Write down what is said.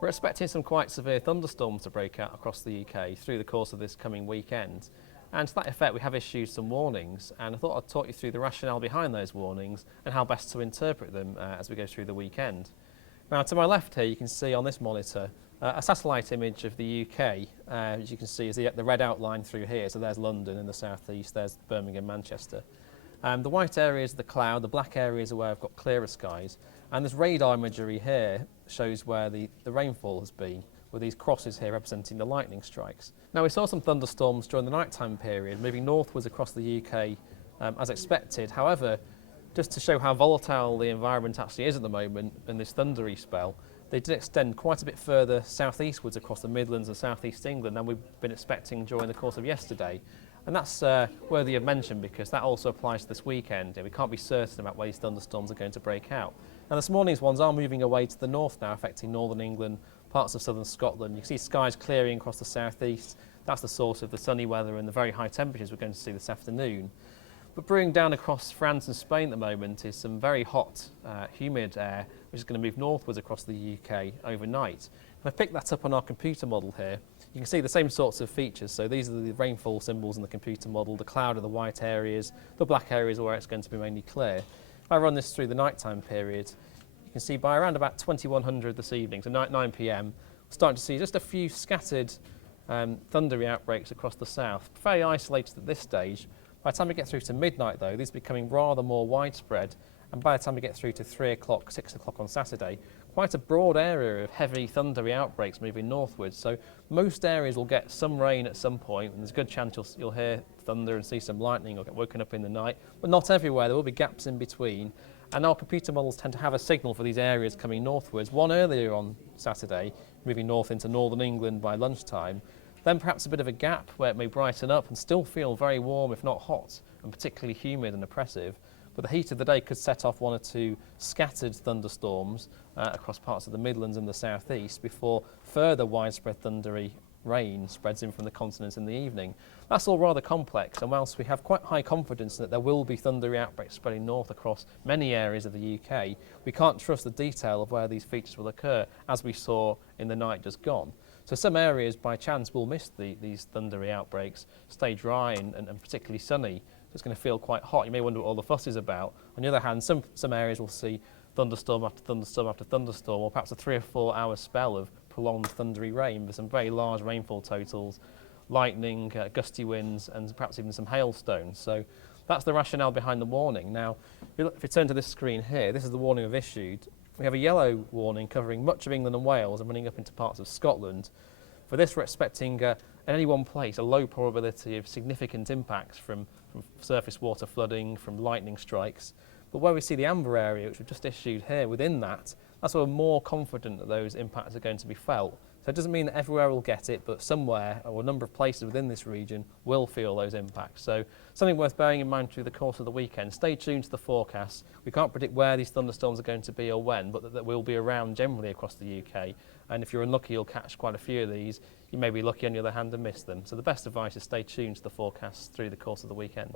We're expecting some quite severe thunderstorms to break out across the UK through the course of this coming weekend. And to that effect, we have issued some warnings, and I thought I'd talk you through the rationale behind those warnings and how best to interpret them as we go through the weekend. Now, to my left here, you can see on this monitor a satellite image of the UK. As you can see, is the red outline through here. So there's London in the southeast, there's Birmingham, Manchester. The white areas are the cloud, the black areas are where I've got clearer skies, and this radar imagery here shows where the rainfall has been, with these crosses here representing the lightning strikes. Now, we saw some thunderstorms during the nighttime period, moving northwards across the UK as expected. However, just to show how volatile the environment actually is at the moment in this thundery spell, they did extend quite a bit further southeastwards across the Midlands and southeast England than we've been expecting during the course of yesterday. And that's worthy of mention because that also applies to this weekend. We can't be certain about where these thunderstorms are going to break out. Now, this morning's ones are moving away to the north now, affecting northern England, parts of southern Scotland. You can see skies clearing across the southeast. That's the source of the sunny weather and the very high temperatures we're going to see this afternoon. But brewing down across France and Spain at the moment is some very hot, humid air, which is going to move northwards across the UK overnight. If I pick that up on our computer model here, you can see the same sorts of features. So these are the rainfall symbols in the computer model. The cloud are the white areas, the black areas are where it's going to be mainly clear. If I run this through the nighttime period, you can see by around about 2100 this evening, so 9 p.m, we're starting to see just a few scattered thundery outbreaks across the south, very isolated at this stage. By the time we get through to midnight, though, these are becoming rather more widespread, and by the time we get through to 3 o'clock, 6 o'clock on Saturday, quite a broad area of heavy thundery outbreaks moving northwards. So most areas will get some rain at some point, and there's a good chance you'll hear thunder and see some lightning or get woken up in the night, but not everywhere. There will be gaps in between, and our computer models tend to have a signal for these areas coming northwards. One earlier on Saturday, moving north into northern England by lunchtime, then perhaps a bit of a gap where it may brighten up and still feel very warm, if not hot, and particularly humid and oppressive. But the heat of the day could set off one or two scattered thunderstorms across parts of the Midlands and the southeast before further widespread thundery rain spreads in from the continent in the evening. That's all rather complex, and whilst we have quite high confidence that there will be thundery outbreaks spreading north across many areas of the UK, we can't trust the detail of where these features will occur, as we saw in the night just gone. So some areas by chance will miss these thundery outbreaks, stay dry and particularly sunny. So it's going to feel quite hot. You may wonder what all the fuss is about. On the other hand, some areas will see thunderstorm after thunderstorm after thunderstorm, or perhaps a 3 or 4 hour spell of prolonged thundery rain with some very large rainfall totals, lightning, gusty winds, and perhaps even some hailstones. So that's the rationale behind the warning. Now, if you turn to this screen here, this is the warning we've issued. We have a yellow warning covering much of England and Wales and running up into parts of Scotland. For this, we're expecting in any one place a low probability of significant impacts from surface water flooding, from lightning strikes. But where we see the amber area, which we've just issued here, within that's where we're more confident that those impacts are going to be felt. So it doesn't mean that everywhere will get it, but somewhere or a number of places within this region will feel those impacts. So something worth bearing in mind through the course of the weekend. Stay tuned to the forecast. We can't predict where these thunderstorms are going to be or when, but that will be around generally across the UK. And if you're unlucky, you'll catch quite a few of these. You may be lucky on the other hand and miss them. So the best advice is stay tuned to the forecast through the course of the weekend.